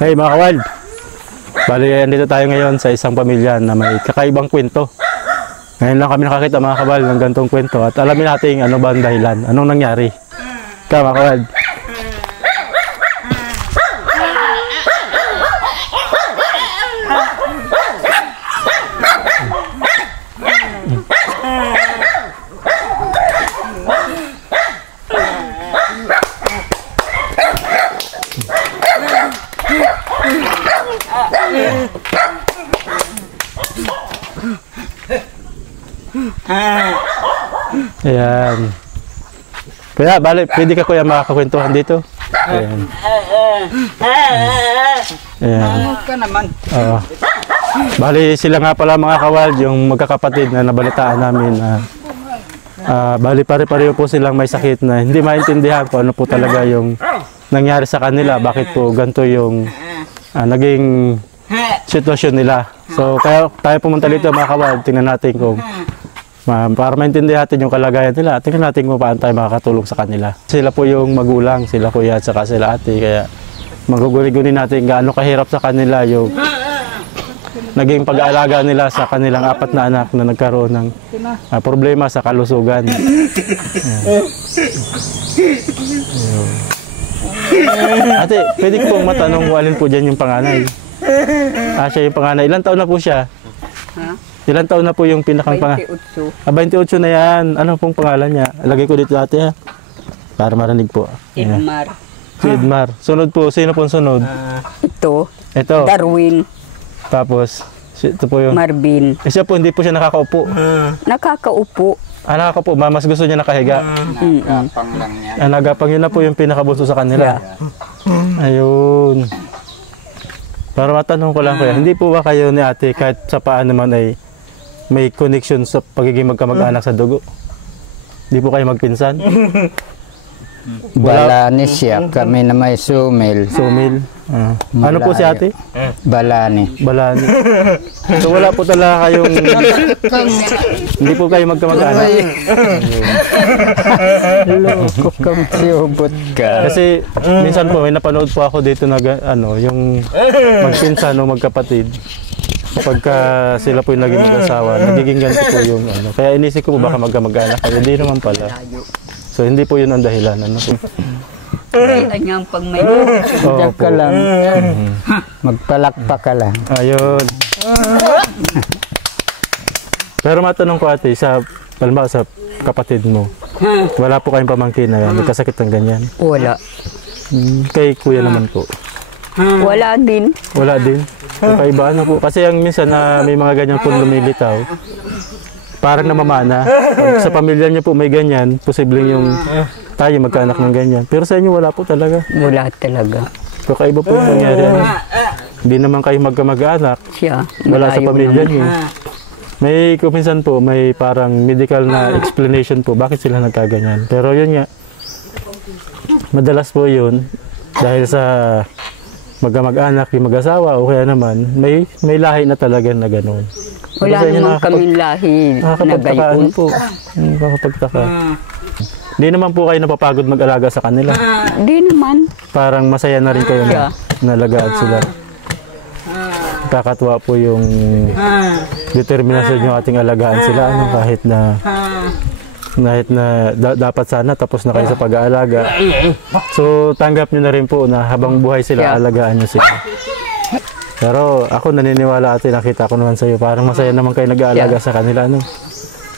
Hey mga kawal, bali andito tayo ngayon sa isang pamilya na may kakaibang kwento. Ngayon lang kami nakakita mga kawal ng gantong kwento at alamin natin ano ba ang dahilan, anong nangyari. Kaya mga kawal. Ayan. Kaya bali, pwede ka kuya makakakwentuhan dito. Ayan. Ayan. Ka naman. Oo. Bali sila nga pala mga kawal, yung magkakapatid na nabalitaan namin na bali pare-pareho po silang may sakit na hindi maintindihan kung ano po talaga yung nangyari sa kanila, bakit po ganito yung naging sitwasyon nila. So kaya tayo pumunta dito mga kawal, tingnan natin kung para maintindihan natin yung kalagayan nila, tingnan natin kung paano tayo makakatulong sa kanila. Sila po yung magulang, sila kuya at saka sila ate, kaya maguguni-guni natin gaano kahirap sa kanila yung naging pag-aalaga nila sa kanilang 4 na anak na nagkaroon ng problema sa kalusugan. Ate, pwede ko pong matanong kung alin po dyan yung panganay? Siya yung panganay. Ilan taon na po siya? Ilan taon na po yung pinakang panganay? 28. 28 na yan. Ano pong pangalan niya? Lagay ko dito ate ha. Para marinig po. Edmar. Si Edmar. Sunod po. Sino pong sunod? Ito. Darwin. Tapos, ito po yung... Marvin. Siya po, hindi po siya nakakaupo. Nakakaupo. Nakakaupo. Mas gusto niya nakahiga. Nagapang lang yan. Nagapang yun na po yung pinakabunso sa kanila. Ayun. Para matanong ko lang kuya, hindi po ba kayo ni ate kahit sa paano naman ay may connection sa pagiging magkamag-anak sa dugo? Hindi po kayo magpinsan? Balani siya, kami na may sumil. Sumil? Ano po si ate? Balani. Balani. So wala po talaga kayong... Hindi po kayo magkamag-anak? Loko kang siubot ka. Kasi minsan po may napanood po ako dito na yung magpinsan o magkapatid. Kapag sila po yung naging mag-asawa, nagiging ganito po yung Kaya inisip ko po baka magkamag-anak. Hindi naman pala. So hindi po yun ang dahilan. Kaya niyang pag may... Diyan ka lang. Magpalakpa ka lang. Ayun. Pero matanong ko ate, sa kapatid mo, wala po kayong pamangkin na nagkasakit ng ganyan? Wala. Kay kuya naman po? Wala din. Wala din? Kakaiba po. Kasi ang minsan na may mga ganyan po lumilitaw, parang namamana. Pag sa pamilya niyo po may ganyan, posibleng yung tayo magkaanak ng ganyan. Pero sa inyo wala po talaga. Wala talaga. Kakaiba po yung nangyari. Hindi naman kayo magkamag-anak. Siya. Wala sa pamilya niyo. May kuminsan po, may parang medical na explanation po bakit sila nagkaganyan. Pero yun nga, madalas po yun dahil sa magkamag-anak, yung mag-asawa o kaya naman, may lahi na talaga na gano'n. Wala naman kaming lahi na gayon. Po. Nakakapagtaka. Hindi naman po kayo napapagod mag-alaga sa kanila. Hindi naman. Parang masaya na rin kayo na nalagaan sila. Kakatuwa po yung determinasyon yung ating alagaan sila. Kahit na dapat sana tapos na kayo sa pag-aalaga. So tanggap nyo na rin po na habang buhay sila, alagaan nyo sila. Pero ako naniniwala ate, nakita ko naman sa'yo, parang masaya naman kayo nag-aalaga sa kanila.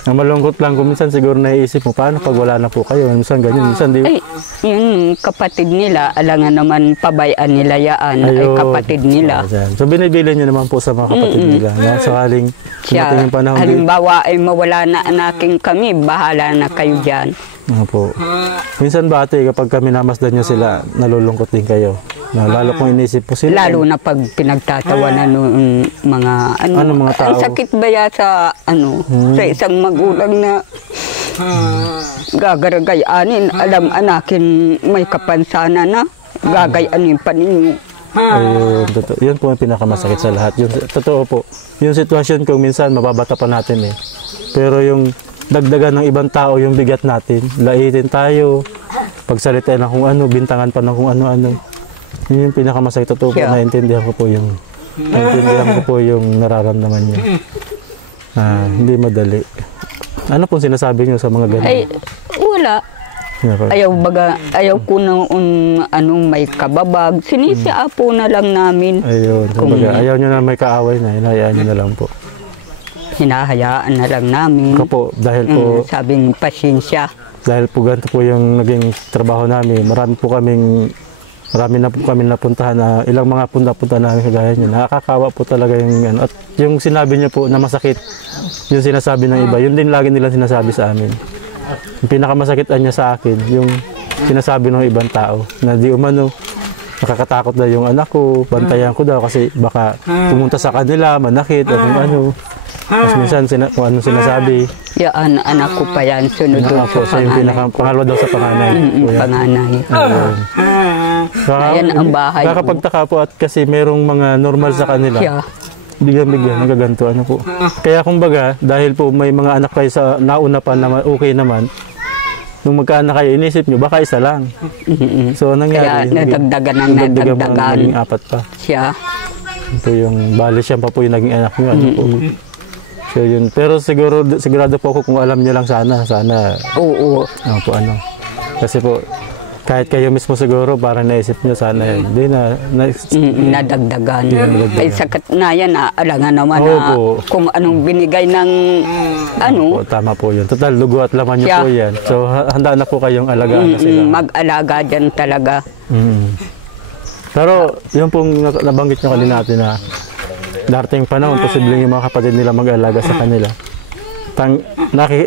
Ang malungkot lang kung minsan siguro naiisip mo, paano pag wala na po kayo? Minsan ganyan, minsan di... Ay, yung kapatid nila, alangan naman pabayaan nila yaan, ay kapatid nila. So binibili nyo naman po sa mga kapatid nila, no? Sakaling siya, halimbawa ay mawala na anaking kami, bahala na kayo dyan. Po. Minsan ba ate, kapag kami namasdan nyo sila, nalulungkot din kayo? Lalo kung inisip po sila. Lalo na pag pinagtatawanan ng mga mga tao. Ang sakit ba ya sa sa isang magulang na gagaragayanin, alam anakin may kapansanan na gagayanin pa ninyo. Ayun, yun po ang pinakamasakit sa lahat. Totoo po, yung sitwasyon kung minsan mababata pa natin pero yung dagdagan ng ibang tao yung bigat natin, laitin tayo, pagsalitain ng kung ano, bintangan pa ng kung ano-ano. Yun yung pinakamasakit. Totoo po, Yeah. naintindihan ko po yung nararamdaman niya. Hindi madali. Ano pong sinasabi niyo sa mga ganun? Ay, wala. Ayaw ko na may kababag. Sinisiapo na lang namin. Ayun. Kumbaga, ayaw niyo na may kaaway na. Hinahayaan niyo na lang po. Hinahayaan na lang namin. Ako po, dahil po, Sabing pasensya. dahil po ganito po yung naging trabaho namin, marami na po kami napuntahan na ilang mga punta-punta namin kagaya niyo. Nakakawa po talaga yung at yung sinabi niyo po na masakit, yung sinasabi ng iba, yun din lagi nilang sinasabi sa amin. Yung pinakamasakitan niya sa akin, yung sinasabi ng ibang tao na di umano, nakakatakot na yung anak ko, bantayan ko daw kasi baka pumunta sa kanila, manakit o kung ano. Tapos minsan kung ano sinasabi. Yan, anak ko pa yan. Sunod doon Po, sa siya yung panganay. pangalawa daw sa panganay. Kuya. Panganay. Kaya, Ayan ang bahay ko. nakakapagtaka po at kasi merong mga normal sa kanila. Siya. Bigyan nagaganto ano po. Kaya kumbaga, dahil po may mga anak kayo sa nauna pa na okay naman, nung magkaanak kayo, inisip nyo, baka isa lang. So, nangyari. Kaya nadagdagan ng nadagdagan. Naging apat pa. Siya. Ito yung, bali siya pa po yung naging anak nyo. Ano po. So, yun. Pero sigurado po ako kung alam nyo lang sana. Oo. Ano. Kasi po, kahit kayo mismo siguro, parang naisip nyo sana yun. Hindi Nadagdagan. Ay sakat na yan. Alangan naman Oo na po. kung anong binigay ng po, tama po yun. Total, lugo at laman nyo Siya. po yan. So, handa na po kayong alagaan na sila. Mag-alaga dyan talaga. Pero, yung pong nabanggit nyo kanina natin na darating panahon, posibleng yung mga kapatid nila mag-alaga sa kanila.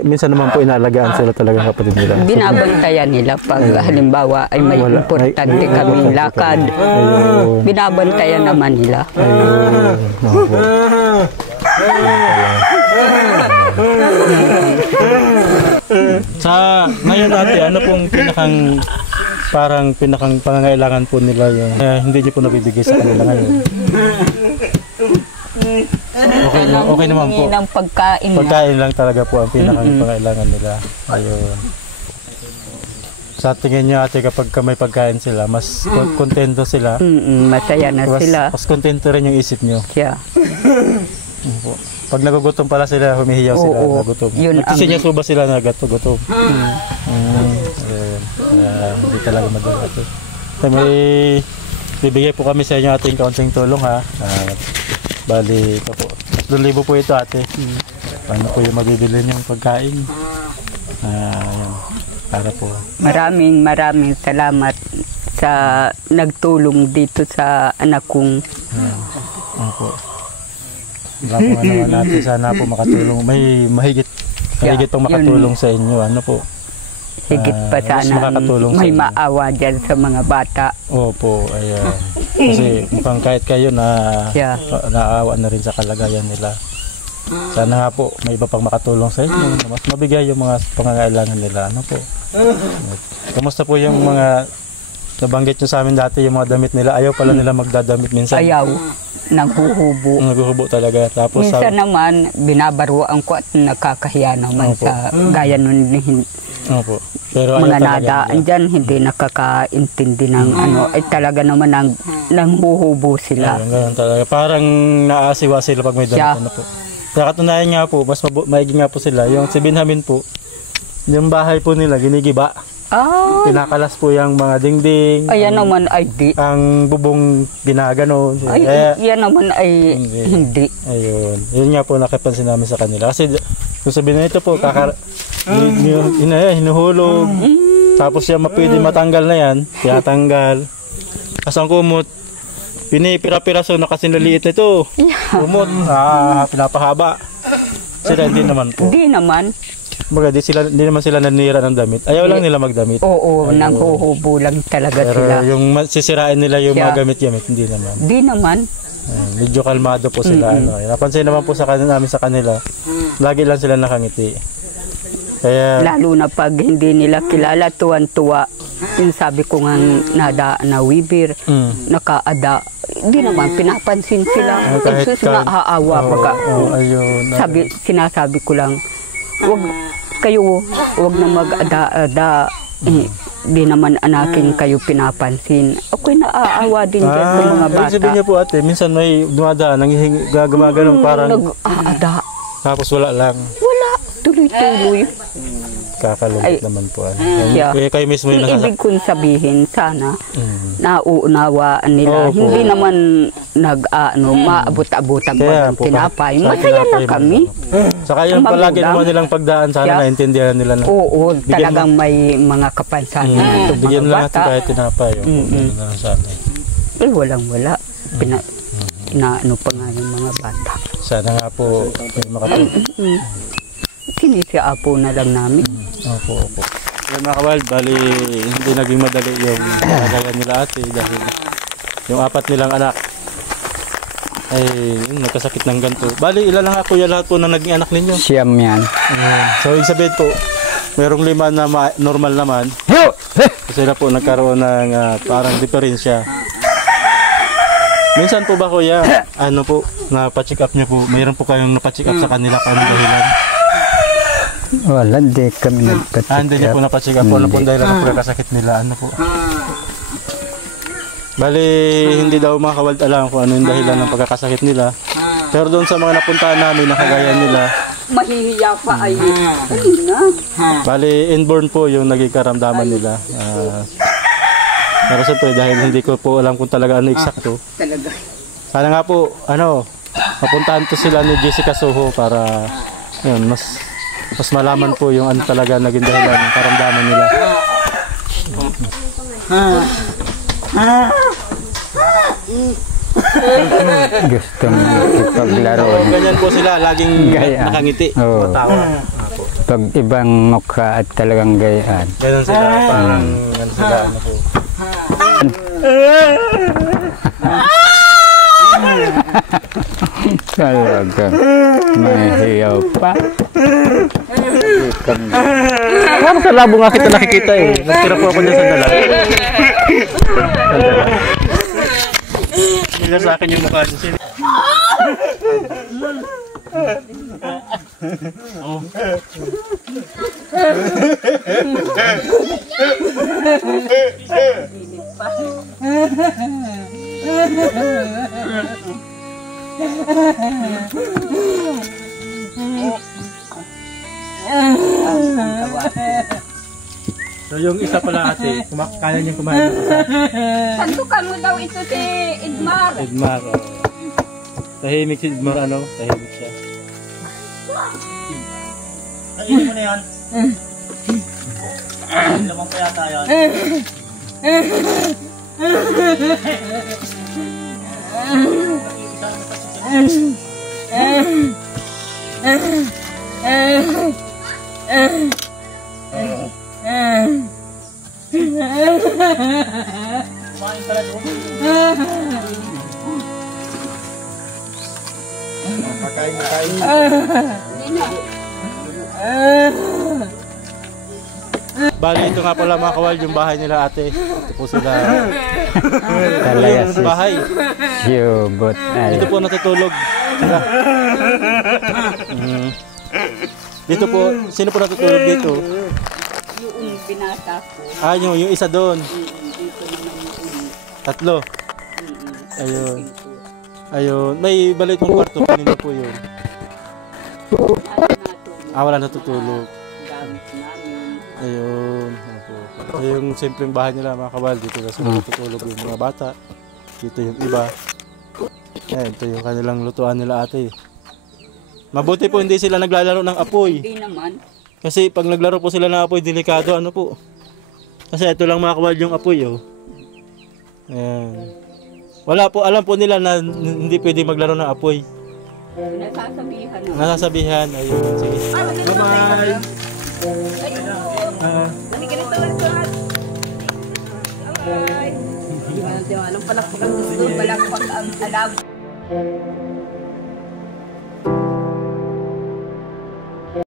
Minsan naman po inaalagaan sila talaga ng kapatid nila. Binabantayan nila pag halimbawa ay may importante kaming lakad. Ayun. Binabantayan naman nila. Ayun. Oo po. Sa ngayon ate, ano pong pinakang pangangailangan po nila yung hindi niyo po nabibigay sa kanila ngayon? Okay naman po. Ng pagkain na. Pagkain lang talaga po ang pinakang pangailangan nila. Ayun. Sa tingin niyo ate, kapag may pagkain sila, mas kontento sila. Masaya na sila. Mas kontento rin yung isip niyo. Siya. Pag nagugutom pala sila, humihiyaw sila, Oo, nagutom. yun Kasi ang- niya suba sila na gutom. Hindi talaga madala ito. May bibigay po kami sa inyo ating kaunting tulong ha. Bali, ito po. 3,000 po ito ate. Paano po yung mabibili niyong pagkain? Ayan. Para po. Maraming salamat sa nagtulong dito sa anak kong. Ano po. Wala po naman natin. Sana po makatulong. May mahigit pang makatulong sa inyo. Ano po. Higit pa mas sana makakatulong sa may inyo. maawa dyan sa mga bata. Opo, ayan. Kasi mukhang kahit kayo na Yeah. naawa na rin sa kalagayan nila. Sana nga po may iba pang makatulong sa inyo na mas mabigay yung mga pangangailangan nila. Ano po? Kamusta po yung mga nabanggit nyo sa amin dati, yung mga damit nila? Ayaw pala nila magdadamit minsan. Ayaw. Naghuhubo. Naghuhubo talaga. Tapos Minsan naman, binabaruan ko at nakakahiya naman Opo. sa gaya nun Opo. Pero ayaw mga talaga nadaan nila. dyan, hindi nakakaintindi ng ano, ay talaga naman nanghuhubo sila. Ayun, ganun talaga. Parang naaasiwa sila pag may damit. Yeah. Ano po. Kaya katunayan nga po, mas maigi nga po sila. Yung si Benjamin po, yung bahay po nila, ginigiba. Pinakalas po yung mga dingding. Ayan naman ay di. Ang bubong ginagano. Ay, yan naman ay hindi. Ayun. Yun nga po nakipansin namin sa kanila. Kasi kung sabihin na ito po, hinuhulog. Tapos siya pwede matanggal na yan. Tinatanggal. Asang kumot. Pinipira-piraso na kasi laliit na ito. Kumot. Pinapahaba. Sila hindi naman po. Hindi naman. Baga, di naman sila nanira ng damit. Ayaw lang nila magdamit. Oo, nanghuhubo lang talaga Pero sila. yung sisirain nila yung Yeah. mga gamit-gamit, hindi naman. Hindi naman. Medyo kalmado po sila. Napansin naman po namin sa kanila, lagi lang sila nakangiti. Kaya, Lalo na pag hindi nila kilala, tuwan-tuwa. Yung sabi ko nga na Wibir, nakaada. Hindi naman, pinapansin sila. kahit Jesus, naaawa pagka. ayun. Sinasabi ko lang, wag na mag-ada-ada. di naman anaking kayo pinapansin. Ako'y naaawa din dyan sa mga ibig bata. sabihin niya po ate, minsan may dumadaan, gagawa-ganong parang Nag-aada. tapos wala lang. Wala, tuloy-tuloy. Kakalungkot naman po. Yeah. Kaya kayo mismo yung Yung ibig kong sabihin, sana nauunawaan nila. Opo. Hindi naman maabot-abotan Kaya ng po, tinapay. sa Masaya na tinapay kami. Saka yung Ang palagi magulang. naman nilang pagdaan, sana Yeah. naintindihan nila na. Oo, talagang may mga kapansanan na itong Bigyan mga lang bata. natin kahit tinapay. Ganun na lang sana. Walang-wala. Inaano pa nga yung mga bata. Sana nga po may makatulong. Sinisiapo na lang namin. Opo. Kaya mga kawild, bali hindi naging madali yung kalagayan nila ate dahil yung 4 nilang anak ay nagkasakit ng ganito. Bali ilan lang kuya lahat po na naging anak ninyo? Siyam yan. So ibig sabihin po, merong 5 na normal naman. Sila po nagkaroon ng parang diferensya. Minsan po ba kuya, ano po, napacheck up niyo po, mayroon po kayong napacheck up sa kanila kung anong dahilan? Wala, hindi kami nagpatik. Hindi niyo po napacheck up po, ano po ang dahilan ng pagkakasakit nila, ano po? Bali, hindi daw mga kawild alam kung ano yung dahilan ng pagkakasakit nila. Pero doon sa mga napuntahan namin na kagaya nila, Mahihiya pa ay kanina. bali inborn po yung naging karamdaman nila. Pero siyempre dahil hindi ko po alam kung talaga ano eksakto. Talaga. Sana nga po, mapuntahan to sila ni Jessica Soho para yun, mas malaman po yung ano talaga naging dahilan ng karamdaman nila. Gusto mo ipaglaro. Ganyan po sila, laging Gaya. nakangiti, Oo. matawa. Pag ibang mukha at talagang gayaan. Ganyan sila, parang ano sila, ano po. Talagang mahihiyaw pa. Parang sa labo nga kita nakikita eh. Nagtira po ako dyan sa dala. Hindi sa akin yung mukha niya. So yung isa pala ate, kaya niya kumain ng isa. Sandukan mo daw ito si Idmar. Edmar. Tahimik si Edmar, tahimik siya. Ay, mo na yan. Lamang pa yata yan. Kumain ka na doon. Bali, ito nga pala mga kawal, yung bahay nila ate. Ito po sila. Talaga Yung bahay. siyubot. Dito po natutulog sila. Dito po, sino po natutulog dito? Yung binata ko. Yung isa doon. Tatlo. Ayun. Ayun. May balit mong kwarto. Kanina po yun. Wala natutulog. Gamit namin. Ayun. Opo. Yung simpleng bahay nila mga kabal. Dito na sila natutulog yung mga bata. Dito yung iba. Ayan, ito yung kanilang lutuan nila ate. Mabuti po hindi sila naglalaro ng apoy. Hindi naman. Kasi pag naglaro po sila ng apoy, delikado ano po. Kasi ito lang mga kabal yung apoy oh. Ayan. Wala po, alam po nila na hindi pwede maglaro ng apoy. Nasasabihan na. Nasasabihan. Ayun, sige. Bye-bye! Bye. Walang palakpak ang gusto, palakpak ang alam.